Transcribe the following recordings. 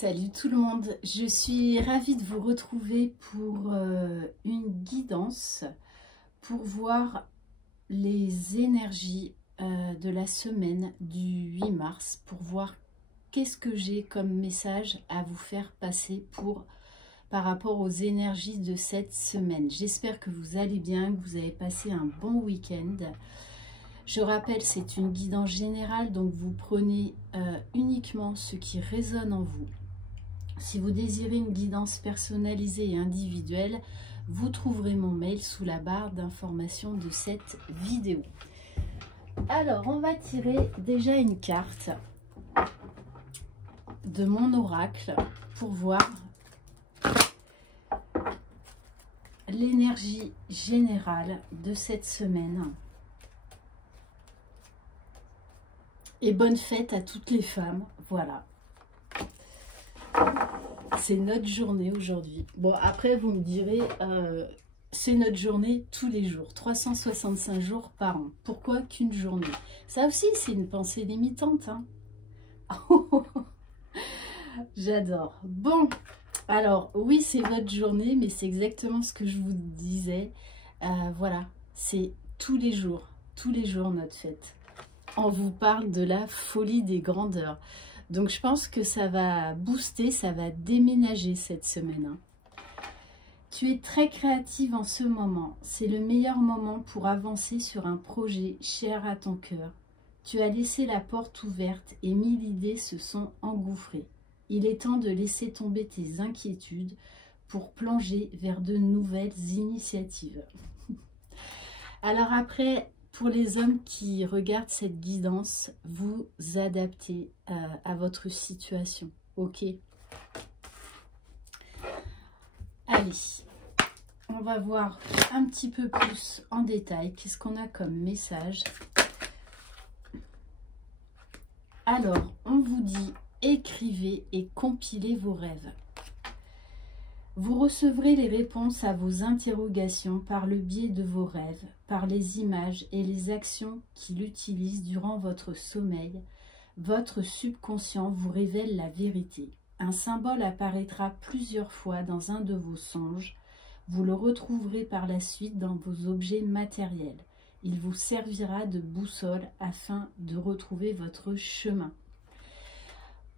Salut tout le monde, je suis ravie de vous retrouver pour une guidance pour voir les énergies de la semaine du 8 mars, pour voir qu'est-ce que j'ai comme message à vous faire passer par rapport aux énergies de cette semaine. J'espère que vous allez bien, que vous avez passé un bon week-end. Je rappelle, c'est une guidance générale, donc vous prenez uniquement ce qui résonne en vous. Si vous désirez une guidance personnalisée et individuelle, vous trouverez mon mail sous la barre d'information de cette vidéo. Alors, on va tirer déjà une carte de mon oracle pour voir l'énergie générale de cette semaine. Et bonne fête à toutes les femmes, voilà. C'est notre journée aujourd'hui. Bon, après, vous me direz, c'est notre journée tous les jours, 365 jours par an. Pourquoi qu'une journée? Ça aussi, c'est une pensée limitante. Hein. J'adore. Bon, alors, oui, c'est votre journée, mais c'est exactement ce que je vous disais. Voilà, c'est tous les jours notre fête. On vous parle de la folie des grandeurs. Donc, je pense que ça va booster, ça va déménager cette semaine. Hein. Tu es très créative en ce moment. C'est le meilleur moment pour avancer sur un projet cher à ton cœur. Tu as laissé la porte ouverte et 1000 idées se sont engouffrées. Il est temps de laisser tomber tes inquiétudes pour plonger vers de nouvelles initiatives. Alors après... Pour les hommes qui regardent cette guidance, vous adaptez à votre situation, ok? Allez, on va voir un petit peu plus en détail qu'est-ce qu'on a comme message. Alors, on vous dit écrivez et compilez vos rêves. Vous recevrez les réponses à vos interrogations par le biais de vos rêves, par les images et les actions qu'il utilise durant votre sommeil. Votre subconscient vous révèle la vérité. Un symbole apparaîtra plusieurs fois dans un de vos songes. Vous le retrouverez par la suite dans vos objets matériels. Il vous servira de boussole afin de retrouver votre chemin.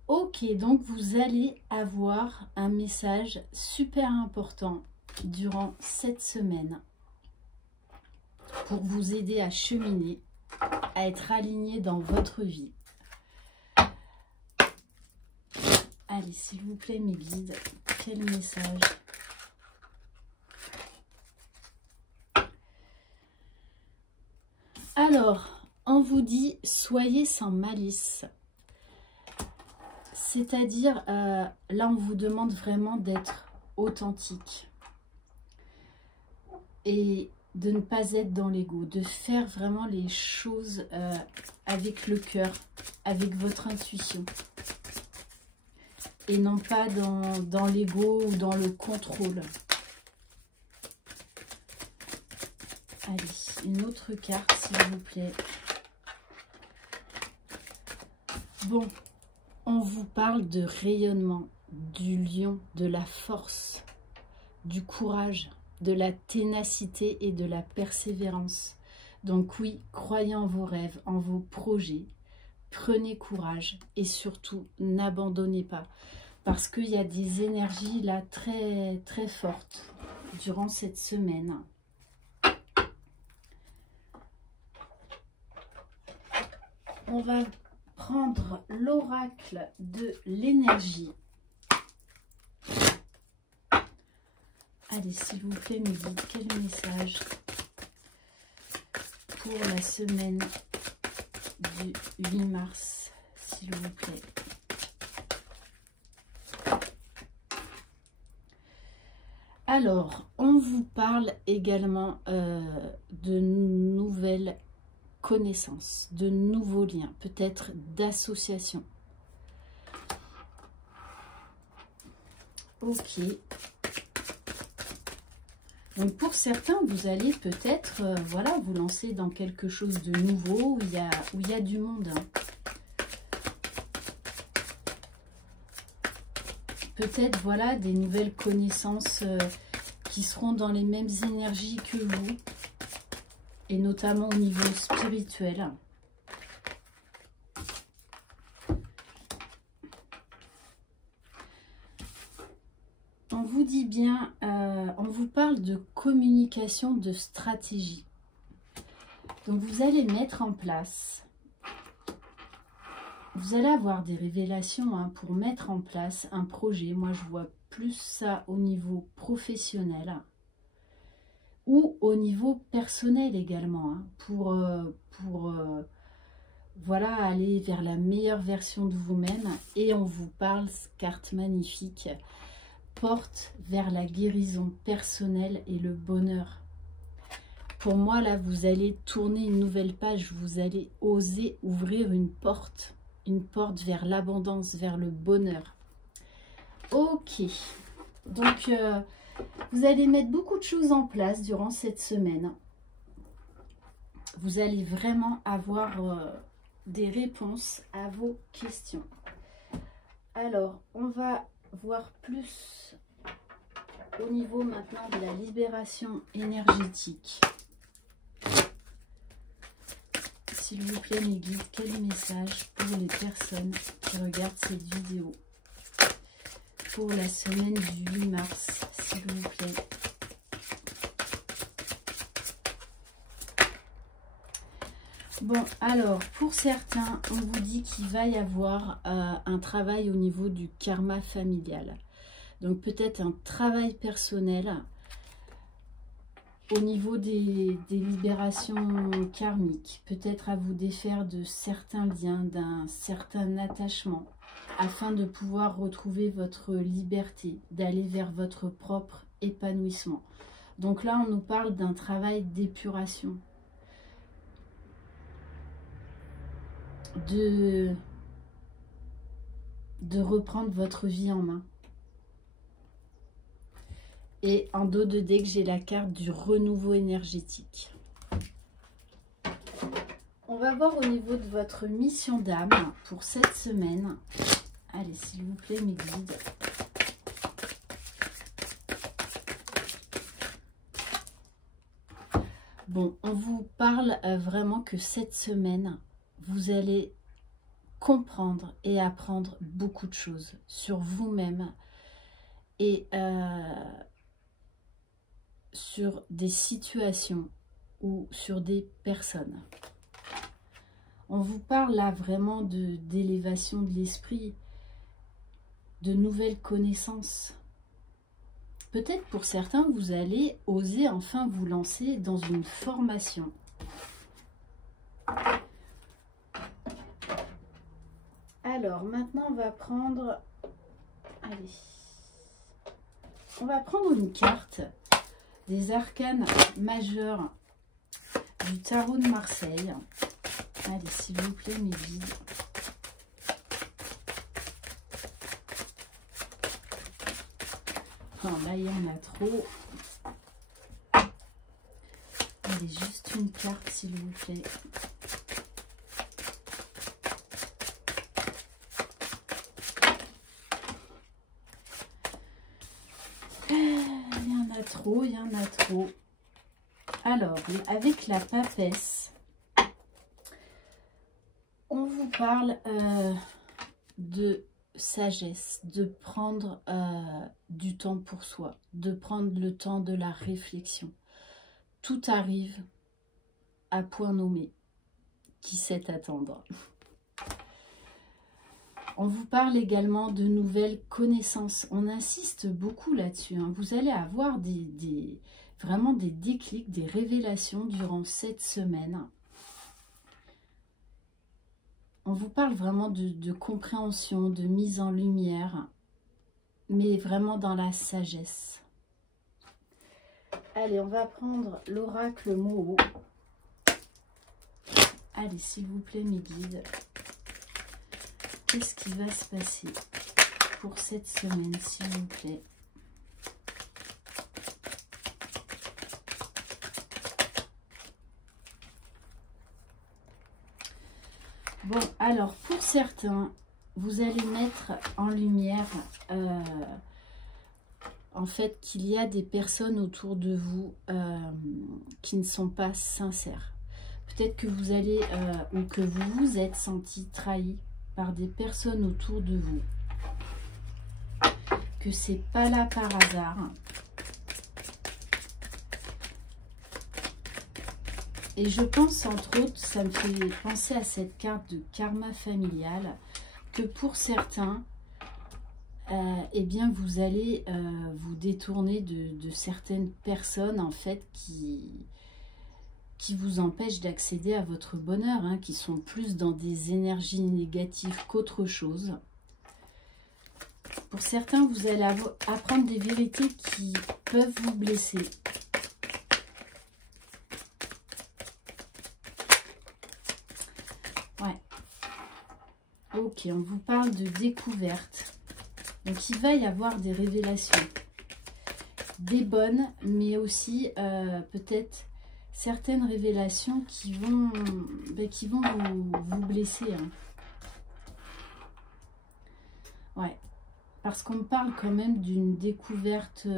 Ok, donc vous allez avoir un message super important durant cette semaine pour vous aider à cheminer, à être aligné dans votre vie. Allez, s'il vous plaît, mes guides, quel message? Alors, on vous dit, soyez sans malice. C'est-à-dire, là, on vous demande vraiment d'être authentique et de ne pas être dans l'ego, de faire vraiment les choses avec le cœur, avec votre intuition et non pas dans l'ego ou dans le contrôle. Allez, une autre carte, s'il vous plaît. Bon. On vous parle de rayonnement, du lion, de la force, du courage, de la ténacité et de la persévérance. Donc oui, croyez en vos rêves, en vos projets, prenez courage et surtout n'abandonnez pas. Parce qu'il y a des énergies là très très fortes durant cette semaine. On va prendre l'oracle de l'énergie. Allez, s'il vous plaît, me dites quel message pour la semaine du 8 mars, s'il vous plaît. Alors, on vous parle également de nouvelles connaissances, de nouveaux liens, peut-être d'associations. Ok. Donc pour certains, vous allez peut-être voilà, vous lancer dans quelque chose de nouveau où il y a du monde. Hein. peut-être, voilà, des nouvelles connaissances qui seront dans les mêmes énergies que vous, et notamment au niveau spirituel. On vous dit bien, on vous parle de communication, de stratégie. Donc vous allez mettre en place, vous allez avoir des révélations hein, pour mettre en place un projet. Moi je vois plus ça au niveau professionnel ou au niveau personnel également, hein, pour voilà, aller vers la meilleure version de vous-même. Et on vous parle, carte magnifique, porte vers la guérison personnelle et le bonheur. Pour moi, là, vous allez tourner une nouvelle page, vous allez oser ouvrir une porte vers l'abondance, vers le bonheur. Ok, donc vous allez mettre beaucoup de choses en place durant cette semaine. Vous allez vraiment avoir des réponses à vos questions. Alors, on va voir plus au niveau maintenant de la libération énergétique. S'il vous plaît, mes guides, quel message pour les personnes qui regardent cette vidéo pour la semaine du 8 mars, s'il vous plaît. Bon, alors, pour certains, on vous dit qu'il va y avoir un travail au niveau du karma familial. Donc, peut-être un travail personnel au niveau des libérations karmiques. Peut-être à vous défaire de certains liens, d'un certain attachement, afin de pouvoir retrouver votre liberté, d'aller vers votre propre épanouissement. Donc là, on nous parle d'un travail d'épuration. De reprendre votre vie en main. Et en dos de deck, j'ai la carte du renouveau énergétique. On va voir au niveau de votre mission d'âme pour cette semaine. Allez, s'il vous plaît, mes guides. Bon, on vous parle vraiment que cette semaine, vous allez comprendre et apprendre beaucoup de choses sur vous-même et sur des situations ou sur des personnes. On vous parle là vraiment d'élévation de l'esprit, de nouvelles connaissances. Peut-être pour certains, vous allez oser enfin vous lancer dans une formation. Alors, maintenant, on va prendre... Allez. On va prendre une carte des arcanes majeurs du tarot de Marseille. Allez, s'il vous plaît, mes guides. Oh, là, il y en a trop. Allez, juste une carte, s'il vous plaît. Il y en a trop. Alors, avec la papesse, on vous parle de sagesse, de prendre du temps pour soi, de prendre le temps de la réflexion. Tout arrive à point nommé. Qui sait attendre? On vous parle également de nouvelles connaissances. On insiste beaucoup là-dessus. Hein. Vous allez avoir vraiment des déclics, des révélations durant cette semaine. On vous parle vraiment de compréhension, de mise en lumière, mais vraiment dans la sagesse. Allez, on va prendre l'oracle Moho. Allez, s'il vous plaît, mes guides. Qu'est-ce qui va se passer pour cette semaine, s'il vous plaît? Bon, alors, pour certains, vous allez mettre en lumière en fait qu'il y a des personnes autour de vous qui ne sont pas sincères. Peut-être que vous allez ou que vous vous êtes senti trahi par des personnes autour de vous. Que c'est pas là par hasard. Et je pense, entre autres, ça me fait penser à cette carte de karma familial, que pour certains, eh bien, vous allez vous détourner de certaines personnes, en fait, qui vous empêchent d'accéder à votre bonheur, hein, qui sont plus dans des énergies négatives qu'autre chose. Pour certains, vous allez apprendre des vérités qui peuvent vous blesser. Ouais. Ok, on vous parle de découverte. Donc, il va y avoir des révélations. Des bonnes, mais aussi peut-être certaines révélations qui vont vous blesser. Hein. Ouais. Parce qu'on me parle quand même d'une découverte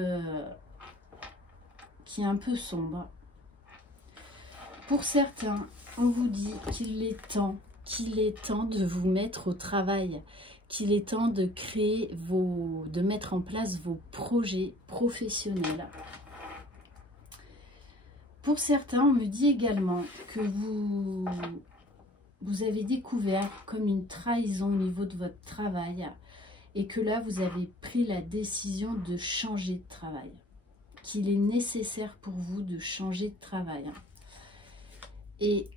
qui est un peu sombre. Pour certains, on vous dit qu'il est temps de vous mettre au travail, qu'il est temps de créer de mettre en place vos projets professionnels. Pour certains, on me dit également que vous avez découvert comme une trahison au niveau de votre travail et que là, vous avez pris la décision de changer de travail, qu'il est nécessaire pour vous de changer de travail. Et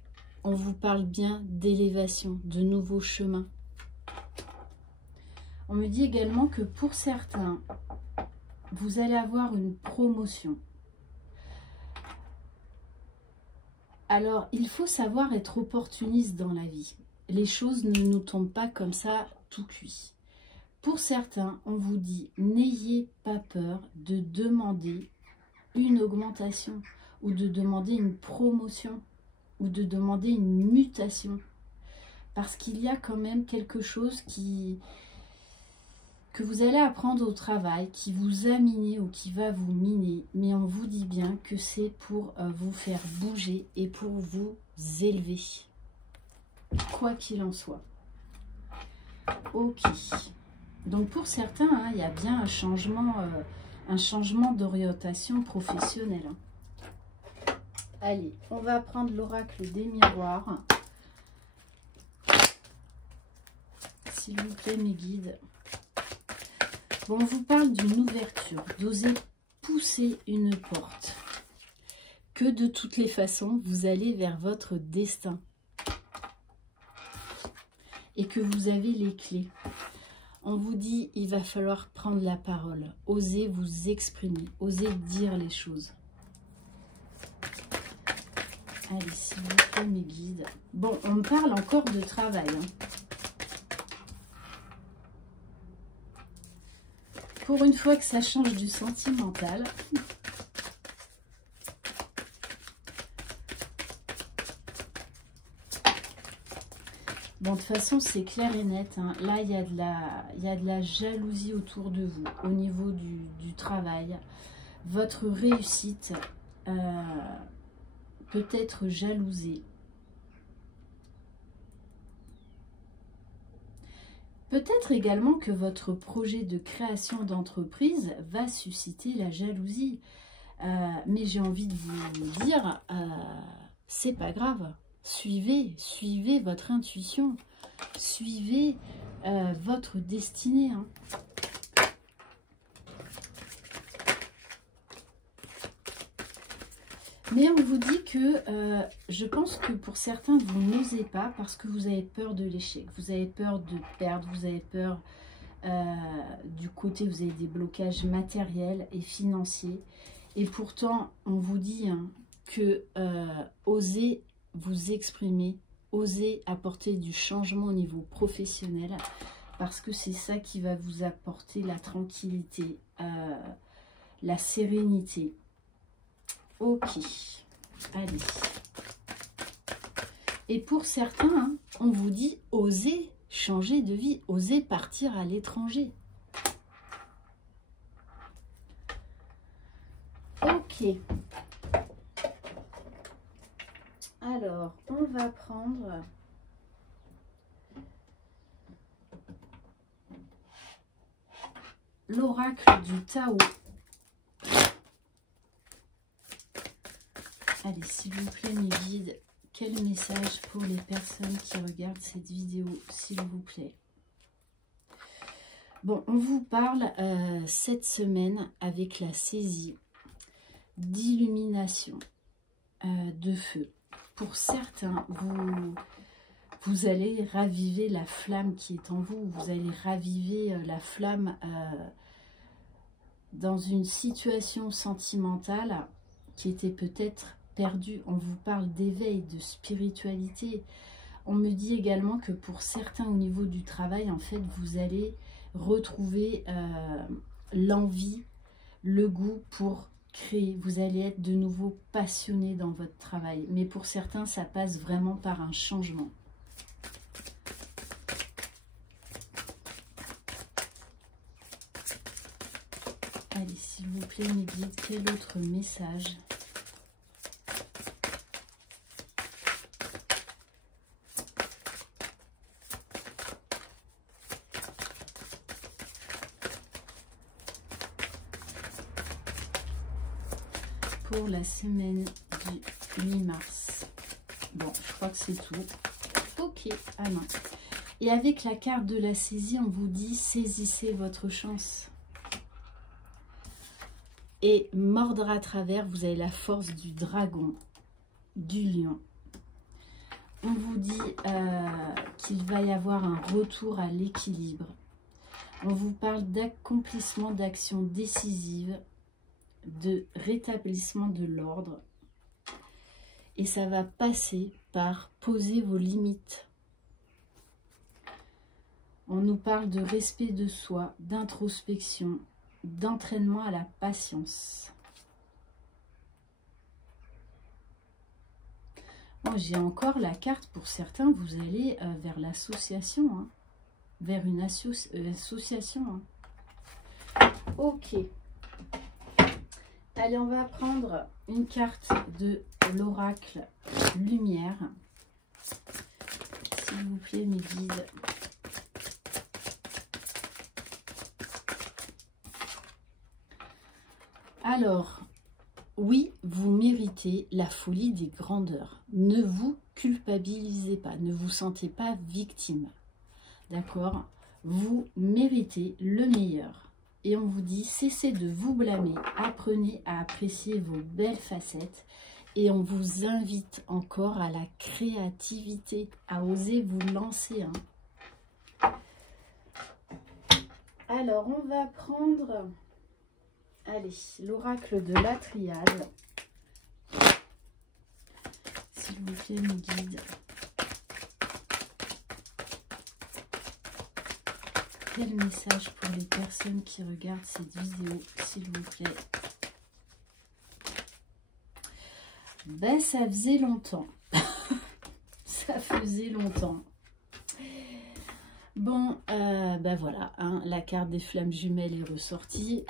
on vous parle bien d'élévation, de nouveaux chemins. On me dit également que pour certains, vous allez avoir une promotion. Alors, il faut savoir être opportuniste dans la vie. Les choses ne nous tombent pas comme ça tout cuit. Pour certains, on vous dit, n'ayez pas peur de demander une augmentation ou de demander une promotion ou de demander une mutation. Parce qu'il y a quand même quelque chose que vous allez apprendre au travail, qui vous a miné ou qui va vous miner. Mais on vous dit bien que c'est pour vous faire bouger et pour vous élever. Quoi qu'il en soit. Ok. Donc pour certains, hein, il y a bien un changement d'orientation professionnelle. Hein. Allez, on va prendre l'oracle des miroirs. S'il vous plaît, mes guides. Bon, on vous parle d'une ouverture, d'oser pousser une porte. Que de toutes les façons, vous allez vers votre destin. Et que vous avez les clés. On vous dit, il va falloir prendre la parole, oser vous exprimer, oser dire les choses. Allez, s'il vous plaît, mes guides. Bon, on me parle encore de travail. Hein. Pour une fois que ça change du sentimental. Bon, de toute façon, c'est clair et net. Hein. Là, il y a de la jalousie autour de vous, au niveau du travail. Votre réussite peut être jalousée. Peut-être également que votre projet de création d'entreprise va susciter la jalousie. Mais j'ai envie de vous dire, c'est pas grave. Suivez votre intuition. Suivez votre destinée. Hein. Mais on vous dit que je pense que pour certains, vous n'osez pas parce que vous avez peur de l'échec. Vous avez peur de perdre, vous avez peur du côté, vous avez des blocages matériels et financiers. Et pourtant, on vous dit hein, que osez vous exprimer, osez apporter du changement au niveau professionnel parce que c'est ça qui va vous apporter la tranquillité, la sérénité. Ok, allez. Et pour certains, hein, on vous dit, osez changer de vie, oser partir à l'étranger. Ok. Alors, on va prendre l'oracle du Tao. Allez, s'il vous plaît, mes guides, quel message pour les personnes qui regardent cette vidéo, s'il vous plaît? Bon, on vous parle cette semaine avec la saisie d'illumination, de feu. Pour certains, vous allez raviver la flamme qui est en vous. Vous allez raviver la flamme dans une situation sentimentale qui était peut-être perdue. On vous parle d'éveil, de spiritualité. On me dit également que pour certains au niveau du travail, en fait, vous allez retrouver l'envie, le goût pour créer. Vous allez être de nouveau passionné dans votre travail. Mais pour certains, ça passe vraiment par un changement. Allez, s'il vous plaît, mes guides, quel autre message? Pour la semaine du 8 mars. Bon, je crois que c'est tout. Ok, ah non. Et avec la carte de la saisie, on vous dit saisissez votre chance. Et mordre à travers, vous avez la force du dragon, du lion. On vous dit qu'il va y avoir un retour à l'équilibre. On vous parle d'accomplissement d'actions décisives, de rétablissement de l'ordre. Et ça va passer par poser vos limites. On nous parle de respect de soi, d'introspection, d'entraînement à la patience. Moi, j'ai encore la carte pour certains, vous allez vers l'association, hein, vers une association. Hein. Ok. Allez, on va prendre une carte de l'oracle lumière. S'il vous plaît, mes guides. Alors, oui, vous méritez la folie des grandeurs. Ne vous culpabilisez pas, ne vous sentez pas victime. D'accord? Vous méritez le meilleur. Et on vous dit, cessez de vous blâmer, apprenez à apprécier vos belles facettes. Et on vous invite encore à la créativité, à oser vous lancer. Hein. Alors, on va prendre... Allez, l'oracle de la triade. S'il vous plaît, mes guides. Quel message pour les personnes qui regardent cette vidéo, s'il vous plaît? Ben, ça faisait longtemps. Ça faisait longtemps. Bon, ben voilà, hein, la carte des flammes jumelles est ressortie.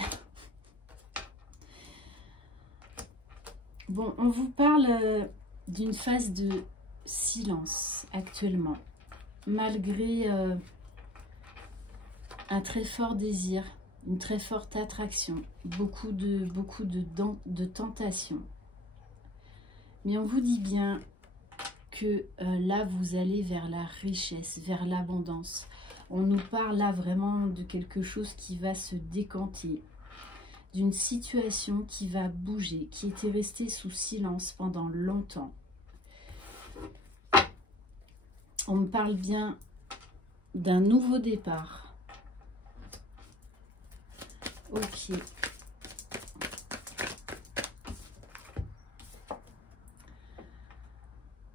Bon, on vous parle d'une phase de silence actuellement, malgré un très fort désir, une très forte attraction, beaucoup de tentations. Mais on vous dit bien que là, vous allez vers la richesse, vers l'abondance. On nous parle là vraiment de quelque chose qui va se décanter, d'une situation qui va bouger, qui était restée sous silence pendant longtemps. On me parle bien d'un nouveau départ. Ok.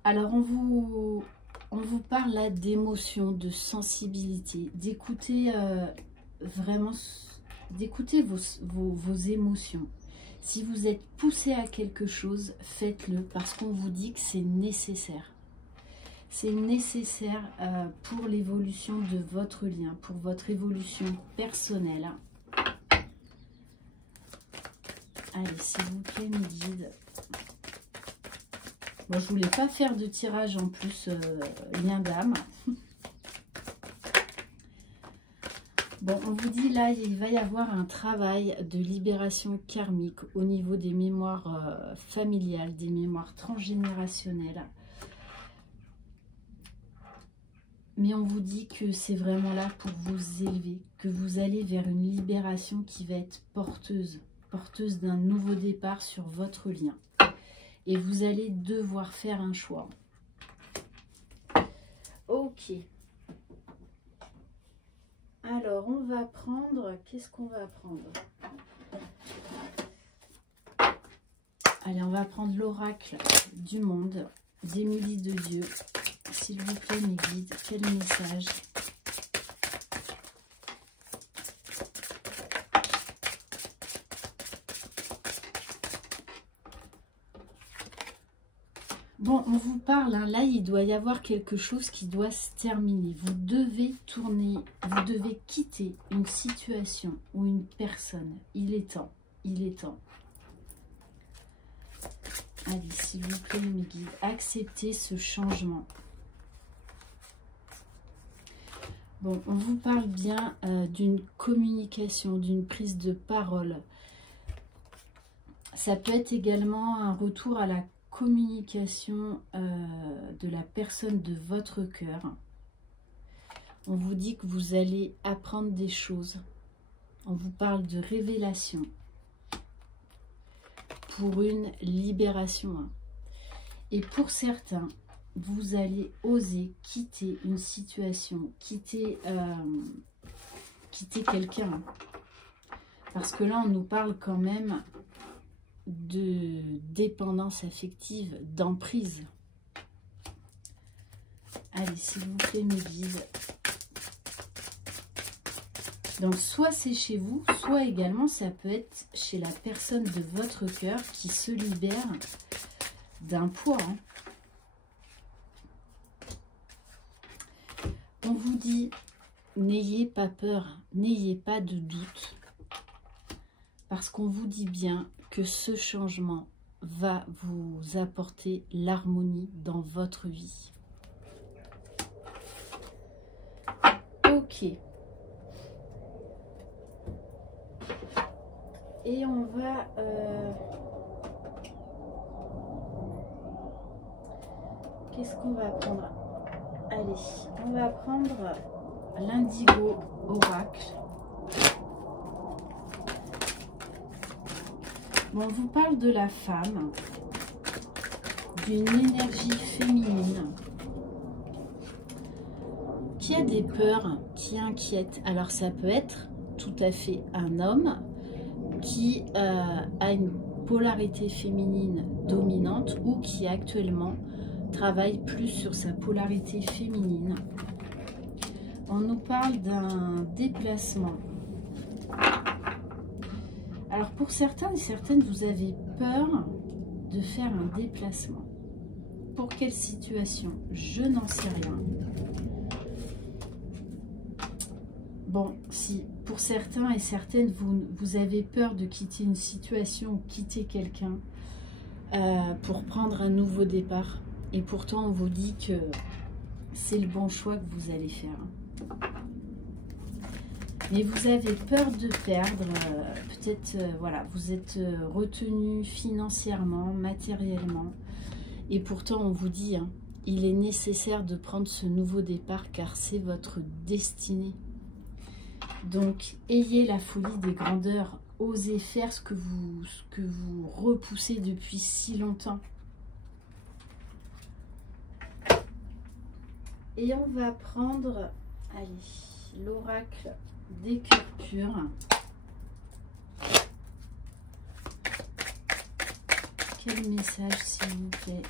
Alors, on vous parle là d'émotions, de sensibilité, d'écouter vraiment... d'écouter vos émotions. Si vous êtes poussé à quelque chose, faites-le parce qu'on vous dit que c'est nécessaire. C'est nécessaire pour l'évolution de votre lien, pour votre évolution personnelle. Allez, s'il vous plaît, mes guides. Bon, je voulais pas faire de tirage en plus lien d'âme. Bon, on vous dit là, il va y avoir un travail de libération karmique au niveau des mémoires familiales, des mémoires transgénérationnelles. Mais on vous dit que c'est vraiment là pour vous élever, que vous allez vers une libération qui va être porteuse d'un nouveau départ sur votre lien. Et vous allez devoir faire un choix. Ok. Alors, on va prendre... Qu'est-ce qu'on va prendre? Allez, on va prendre l'oracle du monde, d'Émilie de Dieu. S'il vous plaît, mes guides, quel message? Bon, on vous parle, hein, là, il doit y avoir quelque chose qui doit se terminer. Vous devez tourner, vous devez quitter une situation ou une personne. Il est temps, il est temps. Allez, s'il vous plaît, mes guides, acceptez ce changement. Bon, on vous parle bien d'une communication, d'une prise de parole. Ça peut être également un retour à la communication de la personne de votre cœur. On vous dit que vous allez apprendre des choses. On vous parle de révélation pour une libération. Et pour certains, vous allez oser quitter une situation, quitter quelqu'un. Parce que là, on nous parle quand même de dépendance affective, d'emprise. Allez, s'il vous plaît, mes guides. Donc, soit c'est chez vous, soit également, ça peut être chez la personne de votre cœur qui se libère d'un poids. Hein. On vous dit, n'ayez pas peur, n'ayez pas de doute. Parce qu'on vous dit bien que ce changement va vous apporter l'harmonie dans votre vie. Ok. Et on va... Qu'est-ce qu'on va prendre? Allez, on va prendre l'indigo oracle. Bon, on vous parle de la femme, d'une énergie féminine qui a des peurs, qui inquiète. Alors ça peut être tout à fait un homme qui a une polarité féminine dominante ou qui actuellement travaille plus sur sa polarité féminine. On nous parle d'un déplacement. Alors pour certains et certaines, vous avez peur de faire un déplacement. Pour quelle situation? Je n'en sais rien. Bon, si pour certains et certaines, vous avez peur de quitter une situation ou quitter quelqu'un pour prendre un nouveau départ. Et pourtant, on vous dit que c'est le bon choix que vous allez faire. Mais vous avez peur de perdre, peut-être, voilà, vous êtes retenu financièrement, matériellement. Et pourtant, on vous dit, hein, il est nécessaire de prendre ce nouveau départ car c'est votre destinée. Donc, ayez la folie des grandeurs, osez faire ce que vous repoussez depuis si longtemps. Et on va prendre, allez, l'oracle des cœurs purs. Quel message, s'il vous plaît?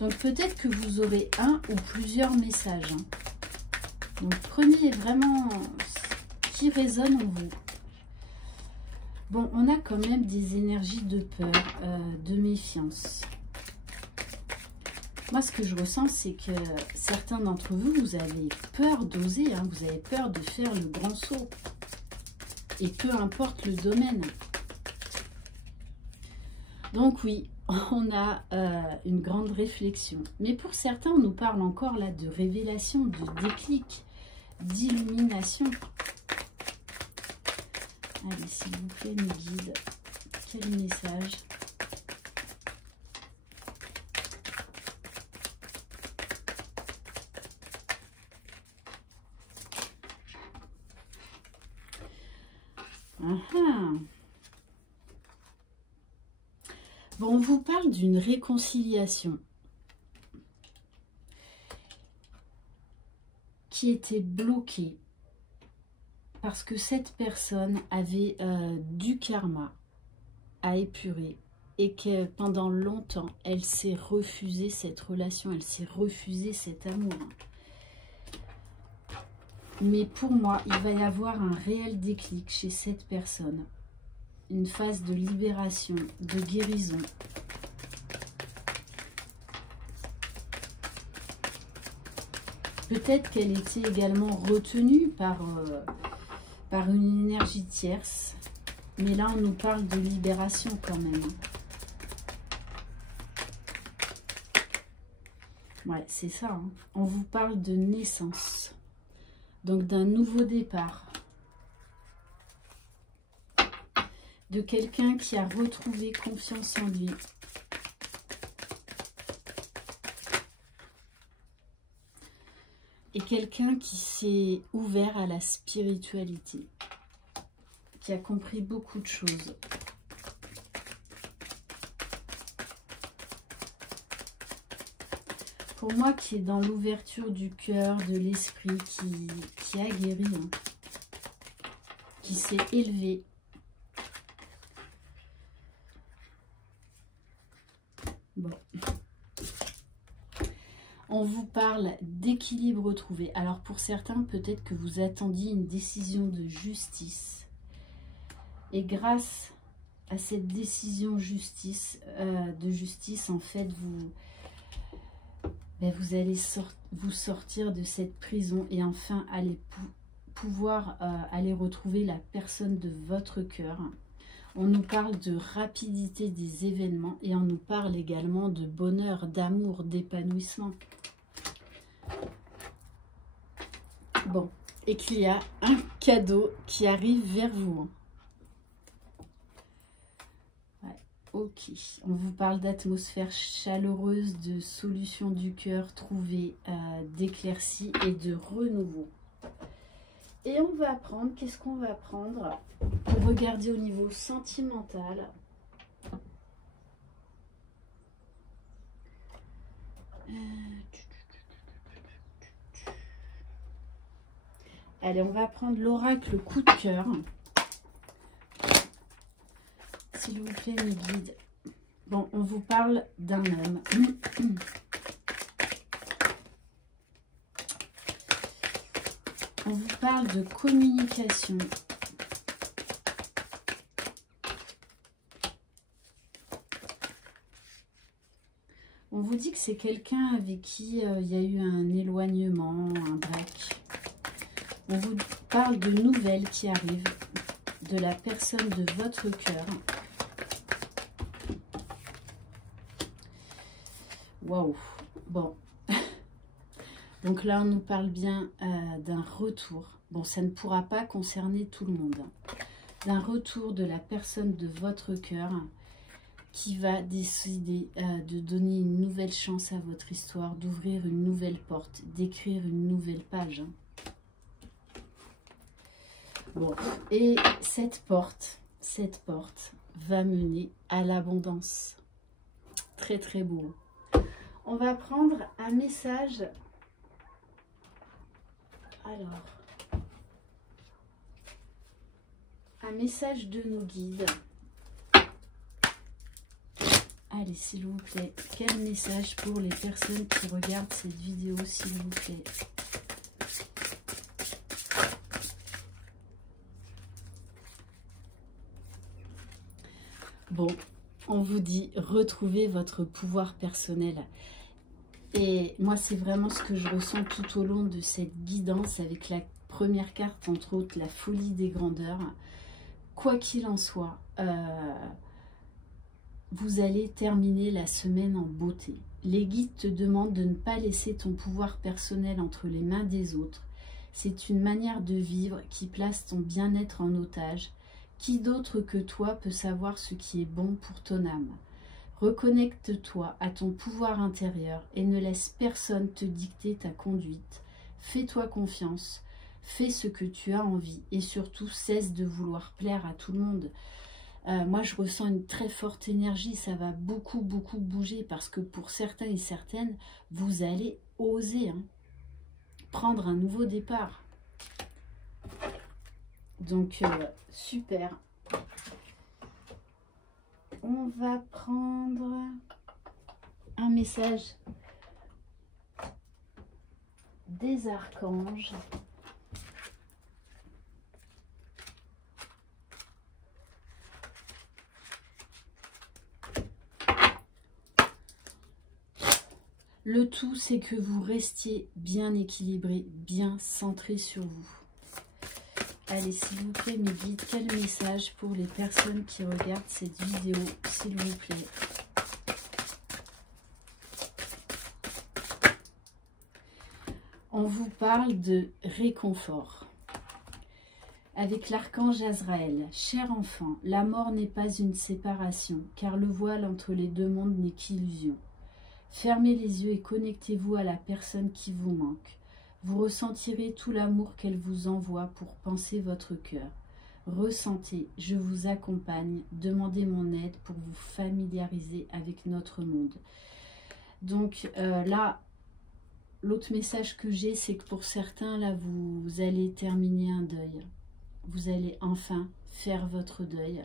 Donc peut-être que vous aurez un ou plusieurs messages. Hein. Donc prenez vraiment ce qui résonne en vous. Bon, on a quand même des énergies de peur, de méfiance. Moi, ce que je ressens, c'est que certains d'entre vous, vous avez peur d'oser, hein, vous avez peur de faire le grand saut. Et peu importe le domaine. Donc oui, on a une grande réflexion. Mais pour certains, on nous parle encore là de révélation, de déclic, d'illumination. Allez, s'il vous plaît, mes guides, quel message? Bon, on vous parle d'une réconciliation qui était bloquée parce que cette personne avait du karma à épurer et que pendant longtemps, elle s'est refusée cette relation, elle s'est refusée cet amour. Mais pour moi, il va y avoir un réel déclic chez cette personne. Une phase de libération, de guérison. Peut-être qu'elle était également retenue par une énergie tierce. Mais là, on nous parle de libération quand même. Ouais, c'est ça. Hein. On vous parle de naissance. Donc d'un nouveau départ. De quelqu'un qui a retrouvé confiance en lui. Et quelqu'un qui s'est ouvert à la spiritualité. Qui a compris beaucoup de choses. Pour moi, qui est dans l'ouverture du cœur, de l'esprit, qui a guéri, hein, qui s'est élevé. Bon. On vous parle d'équilibre retrouvé. Alors pour certains, peut-être que vous attendiez une décision de justice. Et grâce à cette décision de justice, en fait, vous allez vous sortir de cette prison et enfin aller pouvoir aller retrouver la personne de votre cœur. On nous parle de rapidité des événements et on nous parle également de bonheur, d'amour, d'épanouissement. Bon, et qu'il y a un cadeau qui arrive vers vous. Ok, on vous parle d'atmosphère chaleureuse, de solutions du cœur trouvées, d'éclaircies et de renouveau. Et on va apprendre, qu'est-ce qu'on va apprendre pour regarder au niveau sentimental. Allez, on va prendre l'oracle coup de cœur. S'il vous plaît, mes guides. Bon, on vous parle d'un homme. On vous parle de communication. On vous dit que c'est quelqu'un avec qui il y a eu un éloignement, un break. On vous parle de nouvelles qui arrivent de la personne de votre cœur. Waouh, bon. Donc là, on nous parle bien d'un retour. Bon, ça ne pourra pas concerner tout le monde. D'un retour de la personne de votre cœur qui va décider de donner une nouvelle chance à votre histoire, d'ouvrir une nouvelle porte, d'écrire une nouvelle page. Bon, et cette porte va mener à l'abondance. Très très beau. On va prendre un message. Alors, un message de nos guides. Allez, s'il vous plaît, quel message pour les personnes qui regardent cette vidéo, s'il vous plaît? Bon, on vous dit, retrouvez votre pouvoir personnel. Et moi, c'est vraiment ce que je ressens tout au long de cette guidance avec la première carte, entre autres, la folie des grandeurs. Quoi qu'il en soit, vous allez terminer la semaine en beauté. Les guides te demandent de ne pas laisser ton pouvoir personnel entre les mains des autres. C'est une manière de vivre qui place ton bien-être en otage. Qui d'autre que toi peut savoir ce qui est bon pour ton âme? Reconnecte-toi à ton pouvoir intérieur et ne laisse personne te dicter ta conduite. Fais-toi confiance, fais ce que tu as envie et surtout cesse de vouloir plaire à tout le monde. Moi, je ressens une très forte énergie, ça va beaucoup bouger parce que pour certains et certaines, vous allez oser prendre un nouveau départ. Donc, super. On va prendre un message des archanges. Le tout, c'est que vous restiez bien équilibré, bien centré sur vous. Allez, s'il vous plaît, mes guides, quel message pour les personnes qui regardent cette vidéo, s'il vous plaît? On vous parle de réconfort. Avec l'archange Azraël, cher enfant, la mort n'est pas une séparation, car le voile entre les deux mondes n'est qu'illusion. Fermez les yeux et connectez-vous à la personne qui vous manque. Vous ressentirez tout l'amour qu'elle vous envoie pour panser votre cœur. Ressentez, je vous accompagne, demandez mon aide pour vous familiariser avec notre monde. Donc là, l'autre message que j'ai, c'est que pour certains, là, vous allez terminer un deuil. Vous allez enfin faire votre deuil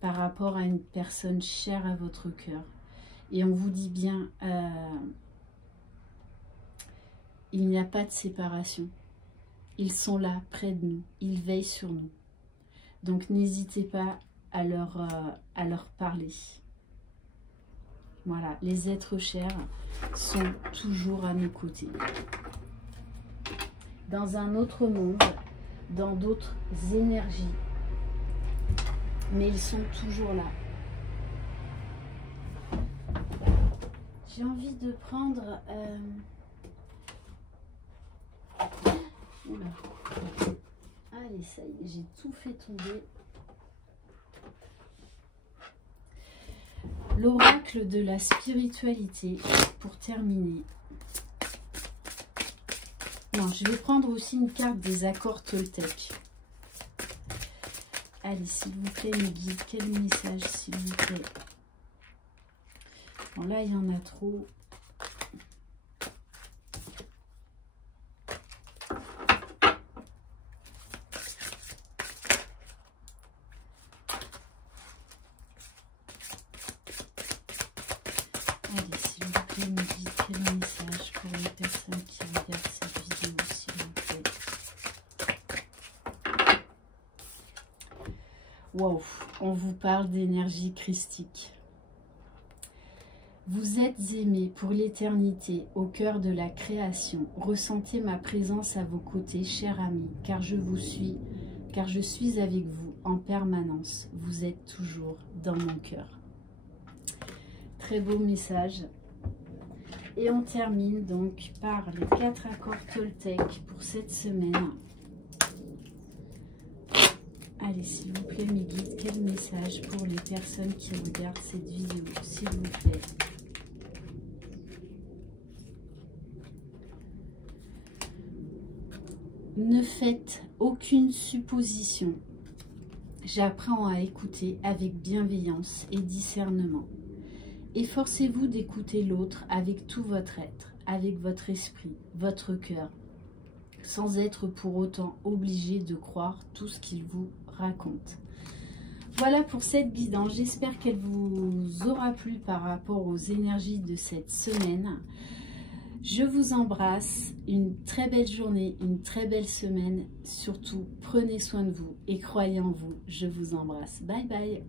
par rapport à une personne chère à votre cœur. Et on vous dit bien, il n'y a pas de séparation. Ils sont là, près de nous. Ils veillent sur nous. Donc n'hésitez pas à leur parler. Voilà, les êtres chers sont toujours à nos côtés. Dans un autre monde, dans d'autres énergies. Mais ils sont toujours là. J'ai envie de prendre... Oula. Allez, ça y est, j'ai tout fait tomber. L'oracle de la spiritualité, pour terminer. Non, je vais prendre aussi une carte des accords Toltec. Allez, s'il vous plaît, mes guides, quel message, s'il vous plaît? Bon, là, il y en a trop. Allez, s'il vous plaît, me dites quel message pour les personnes qui regardent cette vidéo, s'il vous plaît. Wow, on vous parle d'énergie christique. Vous êtes aimés pour l'éternité, au cœur de la création. Ressentez ma présence à vos côtés, cher ami, car je suis avec vous en permanence. Vous êtes toujours dans mon cœur. Très beau message. Et on termine donc par les 4 accords Toltec pour cette semaine. Allez, s'il vous plaît, mes guides, quel message pour les personnes qui regardent cette vidéo, s'il vous plaît. Ne faites aucune supposition. J'apprends à écouter avec bienveillance et discernement. Efforcez-vous d'écouter l'autre avec tout votre être, avec votre esprit, votre cœur, sans être pour autant obligé de croire tout ce qu'il vous raconte. Voilà pour cette guidance. J'espère qu'elle vous aura plu par rapport aux énergies de cette semaine. Je vous embrasse, une très belle journée, une très belle semaine. Surtout, prenez soin de vous et croyez en vous. Je vous embrasse. Bye bye.